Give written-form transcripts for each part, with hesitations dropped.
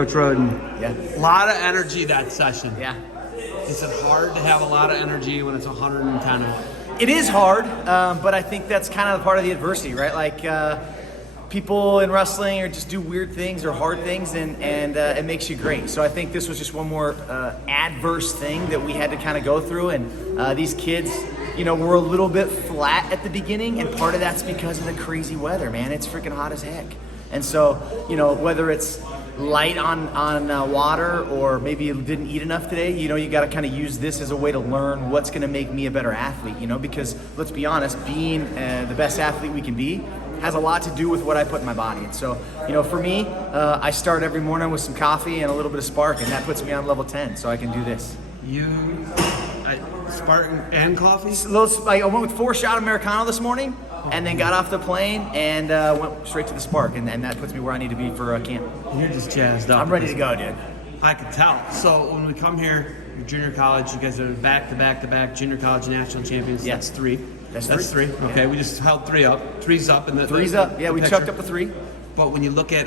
Coach Rhoden. Yeah. A lot of energy that session. Yeah. Is it hard to have a lot of energy when it's 110? It is hard, but I think that's kind of part of the adversity, right? Like people in wrestling or just do weird things or hard things, and it makes you great. So I think this was just one more adverse thing that we had to kind of go through, and these kids, you know, were a little bit flat at the beginning, and part of that's because of the crazy weather, man. It's freaking hot as heck. And so, you know, whether it's light on water or maybe you didn't eat enough today, you know, you got to kind of use this as a way to learn what's going to make me a better athlete, you know, because let's be honest, being the best athlete we can be has a lot to do with what I put in my body. And so, you know, for me, I start every morning with some coffee and a little bit of Spark, and that puts me on level 10, so I can do this. Spartan and coffee? I went with 4-shot Americano this morning, and then got off the plane and went straight to the Spark, and that puts me where I need to be for camp. You're just jazzed up. I'm ready to go, dude. I could tell. So when we come here, junior college, you guys are back-to-back junior college national champions. Yeah. That's three. That's three. Okay, we just held three up. Three's up. Three's up. Yeah, we chucked up a 3. But when you look at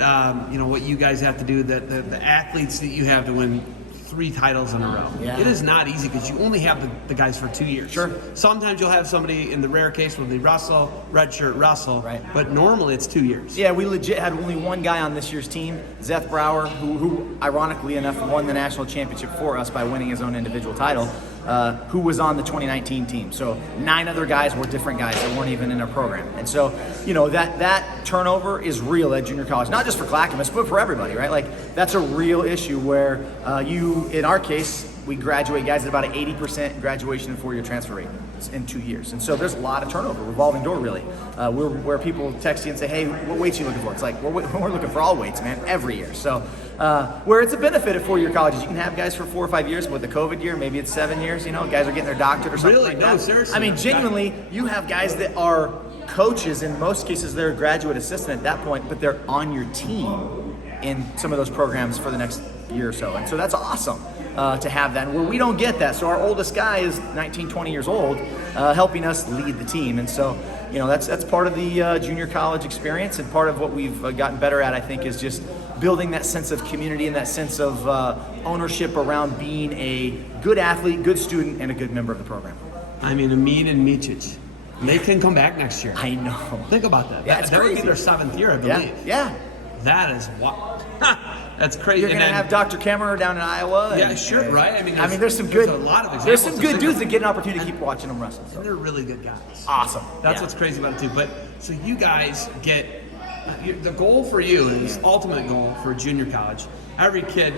you know, what you guys have to do, the athletes that you have to win 3 titles in a row. Yeah. It is not easy because you only have the guys for 2 years. Sure. Sometimes you'll have somebody, in the rare case, where they wrestle, redshirt wrestle. Right. But normally it's 2 years. Yeah, we legit had only one guy on this year's team, Zeth Brower, who ironically enough won the national championship for us by winning his own individual title, who was on the 2019 team. So 9 other guys were different guys that weren't even in our program. And so, you know, that turnover is real at junior college, not just for Clackamas, but for everybody, right? Like, that's a real issue where in our case, we graduate guys at about an 80% graduation and 4-year transfer rate in 2 years. And so there's a lot of turnover, revolving door really, where people text you and say, hey, what weights are you looking for? It's like, we're looking for all weights, man, every year. So where it's a benefit at 4-year colleges, you can have guys for 4 or 5 years, but with the COVID year, maybe it's 7 years, you know, guys are getting their doctorate or something Really? like No, that. seriously. I mean, genuinely, you have guys that are coaches, in most cases they're a graduate assistant at that point, but they're on your team in some of those programs for the next year or so. And so that's awesome to have that, where we don't get that. So our oldest guy is 19, 20 years old, helping us lead the team. And so, you know, that's part of the junior college experience, and part of what we've gotten better at, I think, is just building that sense of community and that sense of ownership around being a good athlete, good student, and a good member of the program. I mean, Amin and Micic, they can come back next year. I know. Think about that. Yeah, it's that would crazy. be their 7th year, I believe. Yeah. That is what. That's crazy. You're gonna have Dr. Kemmerer down in Iowa. Yeah, sure, right? I mean, there's some good. a lot of examples. There's some good dudes that get an opportunity to keep watching them wrestle. So. And they're really good guys. Awesome. That's what's crazy about it too. But so you guys get the goal for you, and this ultimate goal for junior college. Every kid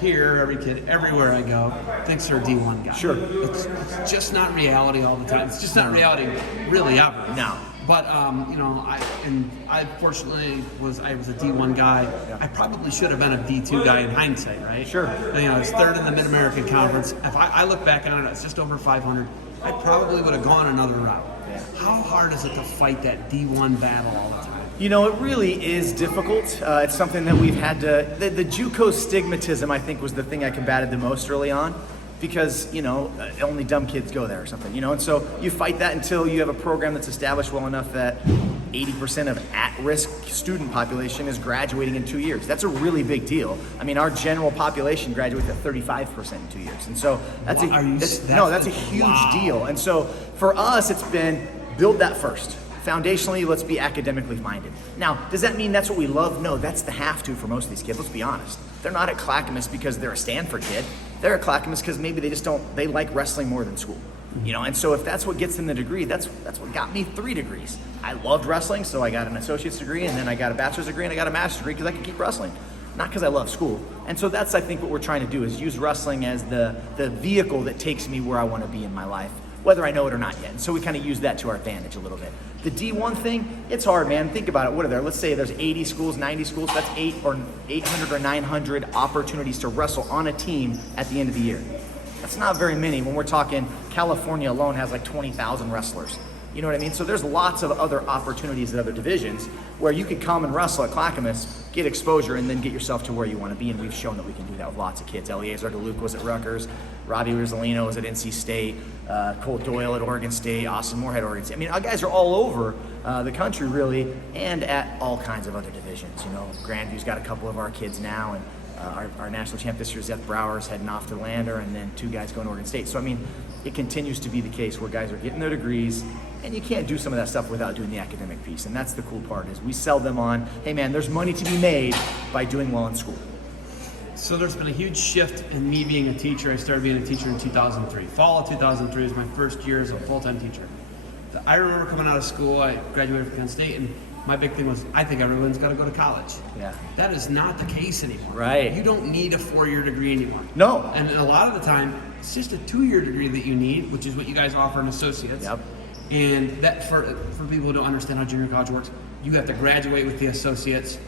here, every kid everywhere I go thinks they're a D1 guy. Sure. It's just not reality all the time. It's just not reality really ever. No. But you know, I fortunately was a D1 guy. Yeah. I probably should have been a D2 guy in hindsight, right? Sure. You know, I was 3rd in the Mid-American Conference. If I look back on it, it's just over 500. I probably would have gone another route. Yeah. How hard is it to fight that D1 battle all the time? You know, it really is difficult. It's something that we've had to. The JUCO stigmatism, I think, was the thing I combated the most early on. Because, you know, only dumb kids go there or something, you know? And so you fight that until you have a program that's established well enough that 80% of at-risk student population is graduating in 2 years. That's a really big deal. I mean, our general population graduates at 35% in 2 years. And so that's a huge deal. And so for us, it's been build that first. Foundationally, let's be academically minded. Now, does that mean that's what we love? No, that's the have to for most of these kids. Let's be honest. They're not at Clackamas because they're a Stanford kid. They're at Clackamas because maybe they like wrestling more than school. You know, and so if that's what gets them the degree, that's what got me 3 degrees. I loved wrestling, so I got an associate's degree, and then I got a bachelor's degree, and I got a master's degree because I could keep wrestling, not because I love school. And so that's, I think, what we're trying to do, is use wrestling as the vehicle that takes me where I want to be in my life, whether I know it or not yet. And so we kind of use that to our advantage a little bit. The D1 thing, it's hard, man. Think about it. What are there? Let's say there's 80 schools, 90 schools. That's 800 or 900 opportunities to wrestle on a team at the end of the year. That's not very many when we're talking California alone has like 20,000 wrestlers. You know what I mean? So there's lots of other opportunities at other divisions where you could come and wrestle at Clackamas, get exposure, and then get yourself to where you want to be. And we've shown that we can do that with lots of kids. Eliezer DeLuke was at Rutgers. Robbie Rosalino was at NC State. Cole Doyle at Oregon State. Austin Moorhead, Oregon State. I mean, our guys are all over the country, really, and at all kinds of other divisions. You know, Grandview's got a couple of our kids now, and Our national champ this year, Zeth Brower, is heading off to Lander, and then 2 guys going to Oregon State. So, I mean, it continues to be the case where guys are getting their degrees, and you can't do some of that stuff without doing the academic piece. And that's the cool part, is we sell them on, hey man, there's money to be made by doing well in school. So there's been a huge shift in me being a teacher. I started being a teacher in 2003. Fall of 2003 was my first year as a full-time teacher. I remember coming out of school, I graduated from Penn State, and my big thing was, I think everyone's got to go to college. Yeah. That is not the case anymore. Right. You don't need a 4-year degree anymore. No. And a lot of the time, it's just a 2-year degree that you need, which is what you guys offer in associates. Yep. And that, for people who don't understand how junior college works, you have to graduate with the associates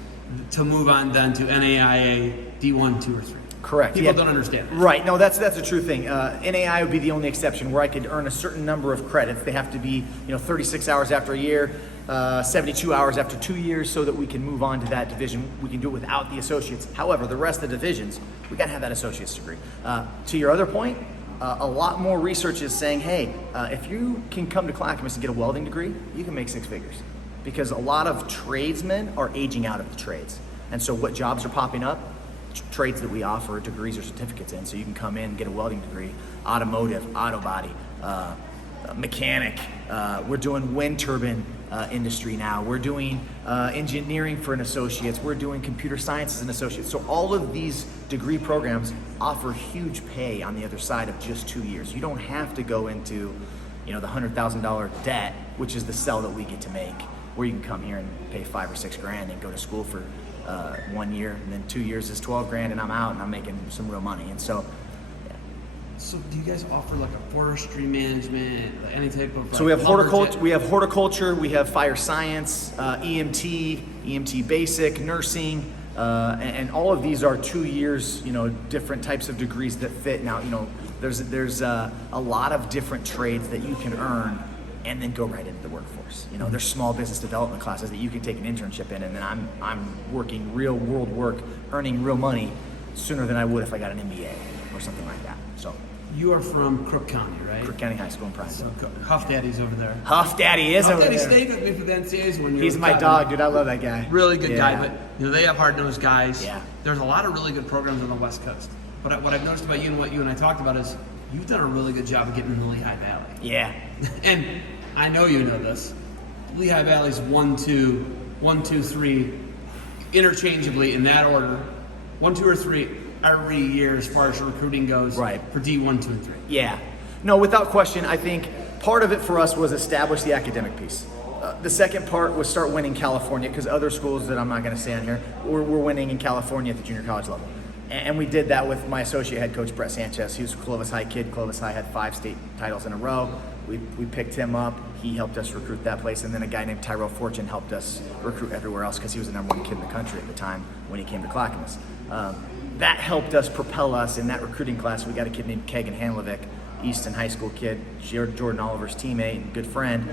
to move on then to NAIA D1, 2, or 3. Correct. People don't understand that. Right. No, that's a true thing. NAI would be the only exception where I could earn a certain number of credits. They have to be, 36 hours after a year, 72 hours after 2 years, so that we can move on to that division. We can do it without the associates. However, the rest of the divisions, we got to have that associate's degree. To your other point, a lot more research is saying, hey, if you can come to Clackamas and get a welding degree, you can make 6 figures. Because a lot of tradesmen are aging out of the trades. And so what jobs are popping up? Trades that we offer degrees or certificates in. So you can come in and get a welding degree, automotive, auto body, mechanic. We're doing wind turbine industry now. We're doing engineering for an associate's. We're doing computer science as an associate. So all of these degree programs offer huge pay on the other side of just 2 years. You don't have to go into, the $100,000 debt, which is the sell that we get to make, where you can come here and pay $5 or $6 grand and go to school for 1 year, and then 2 years is 12 grand, and I'm out and I'm making some real money. And so, So do you guys offer like a forestry management, like any type of? So we have horticulture. We have horticulture. We have fire science, EMT basic, nursing, and all of these are 2 years. Different types of degrees that fit. Now, there's a lot of different trades that you can earn and then go right into the workforce. There's small business development classes that you can take an internship in, and then I'm working real world work, earning real money sooner than I would if I got an MBA or something like that. So you are from Crook County, right? Crook County High School in Pride. So Huff Daddy's over there. Huff Daddy is Huff over Daddy there. stayed with me for the NCAAs when you He's my dog, dude. I love that guy. Really good Yeah. guy, but they have hard-nosed guys. Yeah. There's a lot of really good programs on the West Coast. But what I've noticed about you and what you and I talked about is you've done a really good job of getting in the Lehigh Valley. Yeah. And I know you know this. Lehigh Valley's 1, 2, 1, 2, 3, interchangeably in that order. 1, 2, or 3 every year as far as recruiting goes. Right. For D1, 2, and 3. Yeah. No, without question, I think part of it for us was establish the academic piece. The second part was start winning California, because other schools that I'm not going to say on here were winning in California at the junior college level. And we did that with my associate head coach, Brett Sanchez. He was a Clovis High kid. Clovis High had 5 state titles in a row. We picked him up. He helped us recruit that place. And then a guy named Tyrell Fortune helped us recruit everywhere else, because he was the #1 kid in the country at the time when he came to Clackamas. That helped us propel us in that recruiting class. We got a kid named Kagan Hanlovic, Easton High School kid, Jordan Oliver's teammate and good friend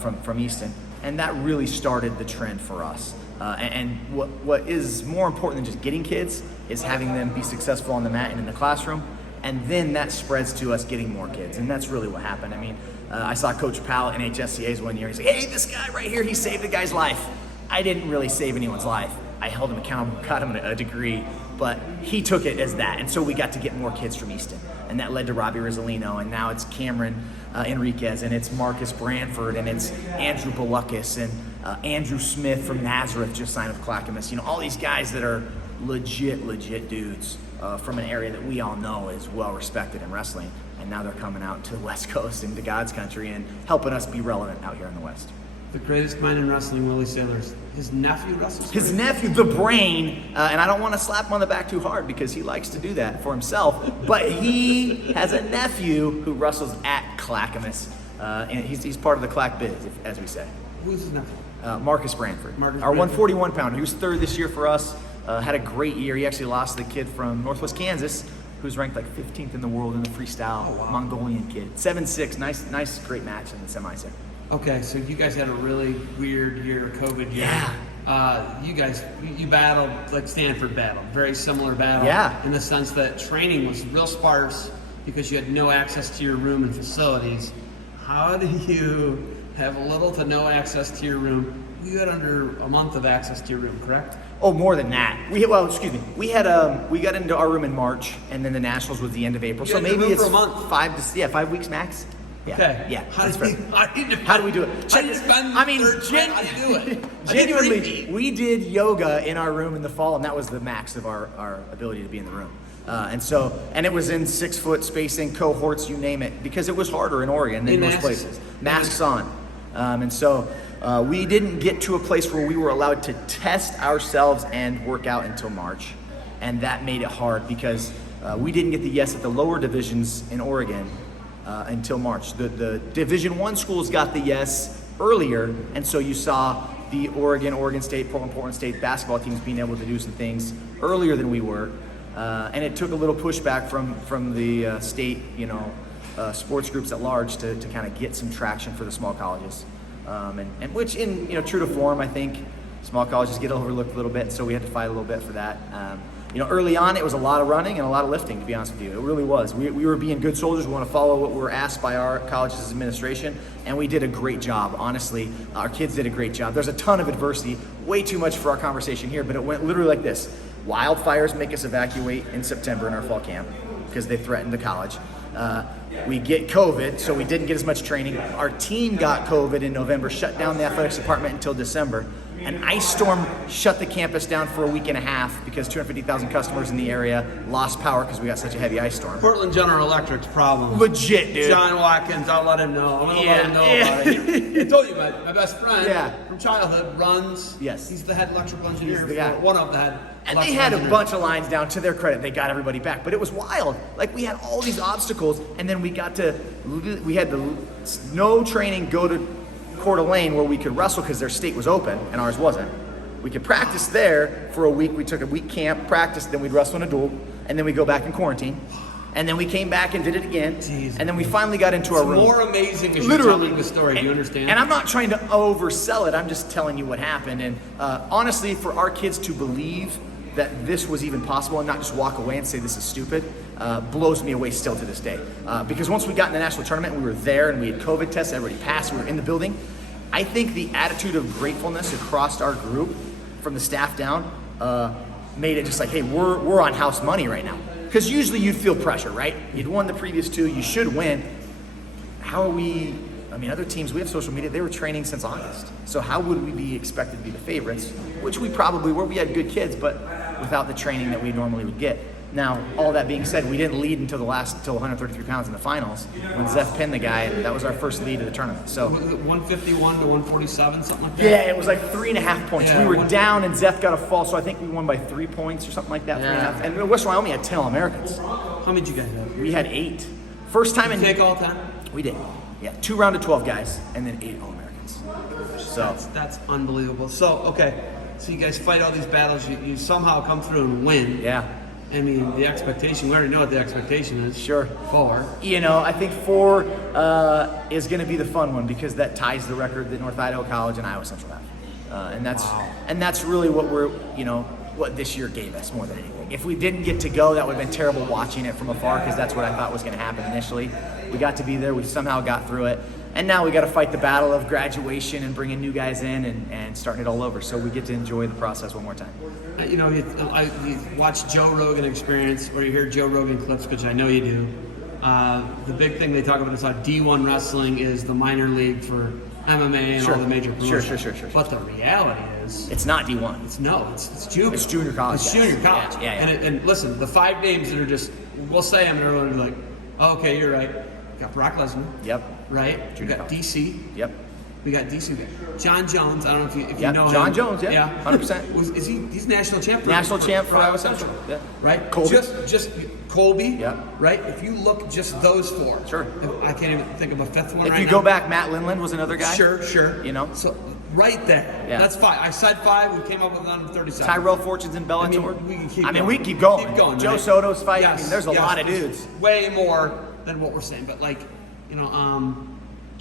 from Easton. And that really started the trend for us. And what is more important than just getting kids is having them be successful on the mat and in the classroom. And then that spreads to us getting more kids. And that's really what happened. I mean, I saw Coach Powell at NHSCA's one year. He's like, hey, this guy right here, he saved a guy's life. I didn't really save anyone's life. I held him accountable, got him a degree, but he took it as that. And so we got to get more kids from Easton. And that led to Robbie Rizzolino, and now it's Cameron Enriquez, and it's Marcus Branford, and it's Andrew Balukis, and Andrew Smith from Nazareth just signed with Clackamas. All these guys that are legit dudes from an area that we all know is well respected in wrestling. And now they're coming out to the West Coast and to God's country and helping us be relevant out here in the West. The greatest mind in wrestling, Willie Sailors. His nephew wrestles. His nephew, the Brain, and I don't want to slap him on the back too hard because he likes to do that for himself, but he has a nephew who wrestles at Clackamas, and he's part of the Clack biz, as we say. Who's his nephew? Marcus Branford. Our 141 pounder. He was 3rd this year for us, had a great year. He actually lost to the kid from Northwest Kansas, who's ranked like 15th in the world in the freestyle. Mongolian kid. 7'6", nice, great match in the semis there. Okay, so you guys had a really weird year, COVID year. Yeah. You guys, you battled like Stanford battled, very similar battle. Yeah. In the sense that training was real sparse because you had no access to your room and facilities. How do you have little to no access to your room? You had under a month of access to your room, correct? Oh, more than that. We got into our room in March, and then the Nationals was the end of April. You So had your maybe room it's for a month. 5 weeks max. Yeah. Okay. Yeah. How that's do you, fair. how do we do it? How Check do you this. spend I mean, third grade? How do you do it? genuinely, we did yoga in our room in the fall, and that was the max of our ability to be in the room. And it was in 6-foot spacing, cohorts, you name it, because it was harder in Oregon than most places. Masks on. We didn't get to a place where we were allowed to test ourselves and work out until March. And that made it hard because we didn't get the yes at the lower divisions in Oregon until March. The Division I schools got the yes earlier, and so you saw the Oregon State, Portland State basketball teams being able to do some things earlier than we were. And it took a little pushback from the state, sports groups at large to kind of get some traction for the small colleges. And which true to form, I think small colleges get overlooked a little bit, so we had to fight a little bit for that. Early on it was a lot of running and a lot of lifting, to be honest with you. It really was. We were being good soldiers. We want to follow what we're asked by our college's administration, and we did a great job. Honestly, our kids did a great job. There's a ton of adversity, way too much for our conversation here, but it went literally like this. Wildfires make us evacuate in September in our fall camp because they threatened the college. We get COVID, so we didn't get as much training. Our team got COVID in November, shut down the athletics department until December. An ice storm shut the campus down for a week and a half because 250,000 customers in the area lost power because we got such a heavy ice storm. Portland General Electric's problem. Legit, dude. John Watkins, I'll let him know. I'm gonna let him know about it. I told you, my best friend from childhood runs. Yes. He's the head electrical engineer. The guy. One of the head. And they had a bunch of lines down. To their credit, they got everybody back. But it was wild. Like, we had all these obstacles, and then we had the no training, go to Coeur d'Alene where we could wrestle because their state was open and ours wasn't. We could practice there for a week. We took a week camp, practiced, then we'd wrestle in a duel, and then we'd go back in quarantine. And then we came back and did it again. Jeez. And then we finally got into our room. It's more amazing as you're telling the story. Do you understand? And I'm not trying to oversell it. I'm just telling you what happened. And honestly, for our kids to believe that this was even possible and not just walk away and say this is stupid, blows me away still to this day. Because once we got in the national tournament, we were there and we had COVID tests, everybody passed, we were in the building. I think the attitude of gratefulness across our group, from the staff down, made it just like, hey, we're on house money right now. Because usually you'd feel pressure, right? You'd won the previous two, you should win. How are we? I mean, other teams, we have social media, they were training since August. So how would we be expected to be the favorites? Which we probably were. We had good kids, but without the training that we normally would get. Now, all that being said, we didn't lead until 133 pounds in the finals when Zeph pinned the guy. That was our first lead of the tournament. So was it 151 to 147, something like that? Yeah, it was like 3.5 points. Yeah, we were down and Zeph got a fall, so I think we won by 3 points or something like that. Yeah. 3.5. And West Wyoming had 10 All-Americans. How many did you guys have? We had 8. First time in. Take all 10? We did. Yeah, 2 round of 12 guys and then 8 All-Americans. So that's unbelievable. So, okay. So you guys fight all these battles. You somehow come through and win. Yeah. I mean, the expectation, we already know what the expectation is. Sure. 4. I think 4 is going to be the fun one because that ties the record that North Idaho College and Iowa Central have. And that's really what what this year gave us more than anything. If we didn't get to go, that would have been terrible watching it from afar because that's what I thought was going to happen initially. We got to be there. We somehow got through it. And now we got to fight the battle of graduation and bringing new guys in and starting it all over. So we get to enjoy the process one more time. You watch Joe Rogan Experience, or you hear Joe Rogan clips, which I know you do. The big thing they talk about is how D1 wrestling is the minor league for MMA and all the major promotions. Sure. But the reality is, it's not D1. It's junior. It's junior college. It's junior college. Yeah. And listen, the 5 names that are just, we'll say them and everyone will be like, oh, okay, you're right. We got Brock Lesnar. Yep. Right? We got DC. Yep. We got DC. John Jones. I don't know if you know him. John Jones. Yeah. 100%. He's national champ. National champ for Iowa Central. Yeah. Right. Colby. Just Colby. Yeah. Right. If you look just those 4. Sure. I can't even think of a 5th one. If you go back, Matt Lindland was another guy. Sure. So right there. Yeah. That's 5. I said 5. We came up with another 37. Tyrell Fortune's in Bellator. We can keep. We can keep going. Keep going. Joe right? Soto's fighting. Yes, There's a lot of dudes. Way more than what we're saying, but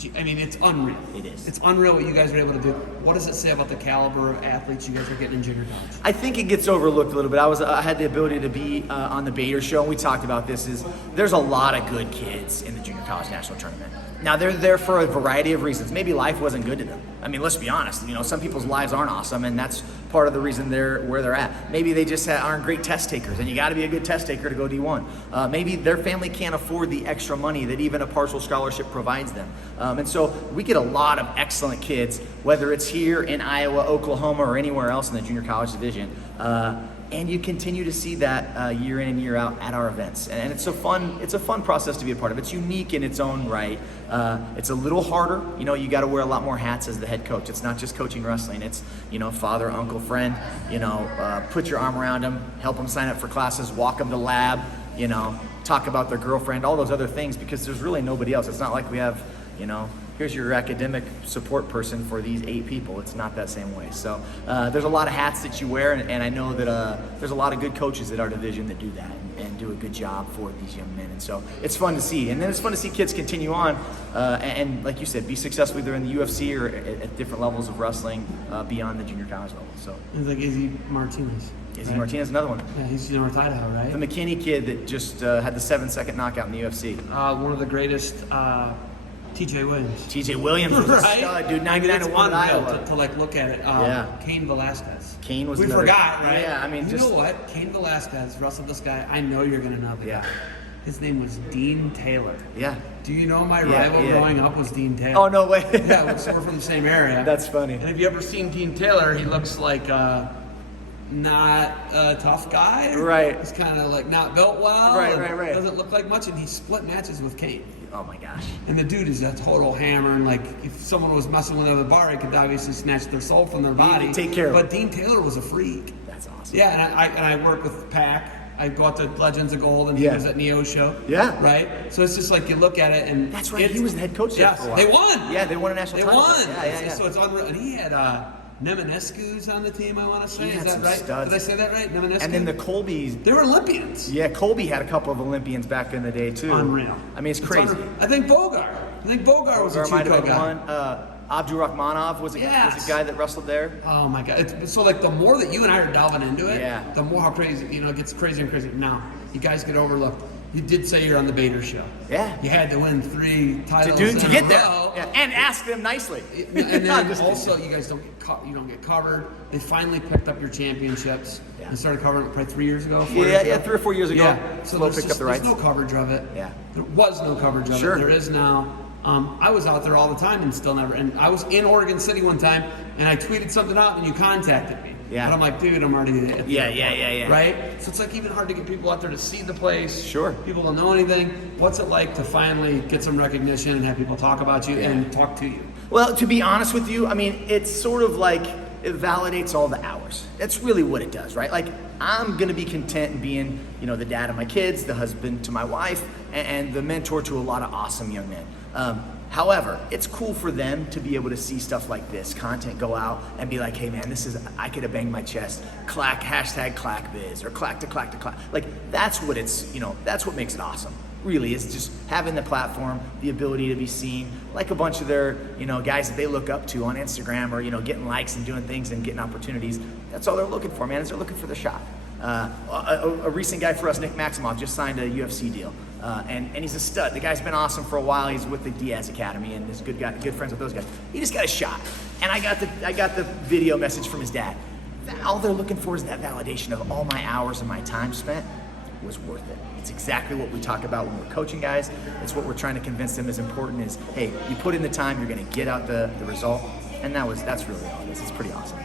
it's unreal. It is. It's unreal what you guys are able to do. What does it say about the caliber of athletes you guys are getting in junior college? I think it gets overlooked a little bit. I had the ability to be on the Bader show, and we talked about this. There's a lot of good kids in the junior college national tournament. Now they're there for a variety of reasons. Maybe life wasn't good to them. I mean, let's be honest. Some people's lives aren't awesome, and that's part of the reason they're where they're at. Maybe they just aren't great test takers, and you got to be a good test taker to go D1. Maybe their family can't afford the extra money that even a partial scholarship provides them. And so we get a lot of excellent kids, whether it's here in Iowa, Oklahoma, or anywhere else in the junior college division. And you continue to see that year in and year out at our events, and it's a fun process to be a part of. It's unique in its own right. It's a little harder. You got to wear a lot more hats as the head coach. It's not just coaching wrestling. It's father, uncle, friend. Put your arm around them, help them sign up for classes, walk them to lab. Talk about their girlfriend, all those other things, because there's really nobody else. It's not like we have here's your academic support person for these 8 people. It's not that same way. So there's a lot of hats that you wear, and I know that there's a lot of good coaches at our division that do that and do a good job for these young men. And so it's fun to see. And then it's fun to see kids continue on and like you said, be successful either in the UFC or at different levels of wrestling beyond the junior college level. So it's like Izzy Martinez. Izzy Martinez, another one. Yeah, he's North Idaho, right? The McKinney kid that just had the 7-second knockout in the UFC. One of the greatest. TJ Williams. TJ Williams was a stud, dude. 99-1 in Iowa. To look at it. Cain Velasquez. Cain was We another, forgot, right? Yeah, I mean, you know what? Cain Velasquez wrestled this guy. I know you're going to know the guy. His name was Dean Taylor. Yeah. Do you know my rival growing up was Dean Taylor? Oh, no way. Yeah, so we're from the same area. That's funny. And have you ever seen Dean Taylor? He looks like not a tough guy. Right. He's kind of like not built well. Right. Doesn't look like much, and he split matches with Cain. Oh my gosh. And the dude is a total hammer, and like if someone was messing with another bar, he could obviously snatch their soul from their body. He take care of But Dean Taylor was a freak. That's awesome. Yeah, and I work with Pac. I go out to Legends of Gold, and he was at Neo Show. Yeah. Right? So it's just like you look at it, and that's right. He was the head coach there for a while. They won. Yeah, they won a national title. They won. Yeah. So it's unreal. And he had Neminescu's on the team, I want to say. Is that right? Studs. Did I say that right? Neminescu? And then the Colbys. They were Olympians. Yeah, Colby had a couple of Olympians back in the day, too. Unreal. I mean, it's crazy. I think Bogart was a Chuko guy. Abdul Rahmanov was a guy that wrestled there. Oh my God! So like the more that you and I are delving into it, the more how crazy it gets crazier and crazier. Now you guys get overlooked. You did say you're on the Bader show. Yeah. You had to win 3 titles to get there. Yeah. And ask them nicely. And then also you guys don't get covered. They finally picked up your championships. Yeah. You started covering it probably 3 years ago. 3 or 4 years ago. Yeah. So picked up the rights. There's no coverage of it. Yeah. There was no coverage of it. There is now. I was out there all the time and still never. And I was in Oregon City one time, and I tweeted something out, and you contacted me. Yeah. But I'm like, dude, I'm already at the Yeah. Right? So it's like even hard to get people out there to see the place. Sure. People don't know anything. What's it like to finally get some recognition and have people talk about you and talk to you? Well, to be honest with you, I mean, it's sort of like it validates all the hours. That's really what it does, right? Like, I'm going to be content in being, the dad of my kids, the husband to my wife, and the mentor to a lot of awesome young men. However, it's cool for them to be able to see stuff like this, content go out and be like, hey man, I could have banged my chest, clack, #clackbiz, or clack to clack to clack. Like, that's what that's what makes it awesome. Really, is just having the platform, the ability to be seen, like a bunch of their, guys that they look up to on Instagram, or, getting likes and doing things and getting opportunities. That's all they're looking for, man, is they're looking for the shot. A recent guy for us, Nick Maximoff, just signed a UFC deal. And he's a stud. The guy's been awesome for a while. He's with the Diaz Academy and is good friends with those guys. He just got a shot. And I got the video message from his dad. All they're looking for is that validation of all my hours and my time spent was worth it. It's exactly what we talk about when we're coaching guys. It's what we're trying to convince them is important is, hey, you put in the time, you're going to get out the result. And that's really all it is. It's pretty awesome.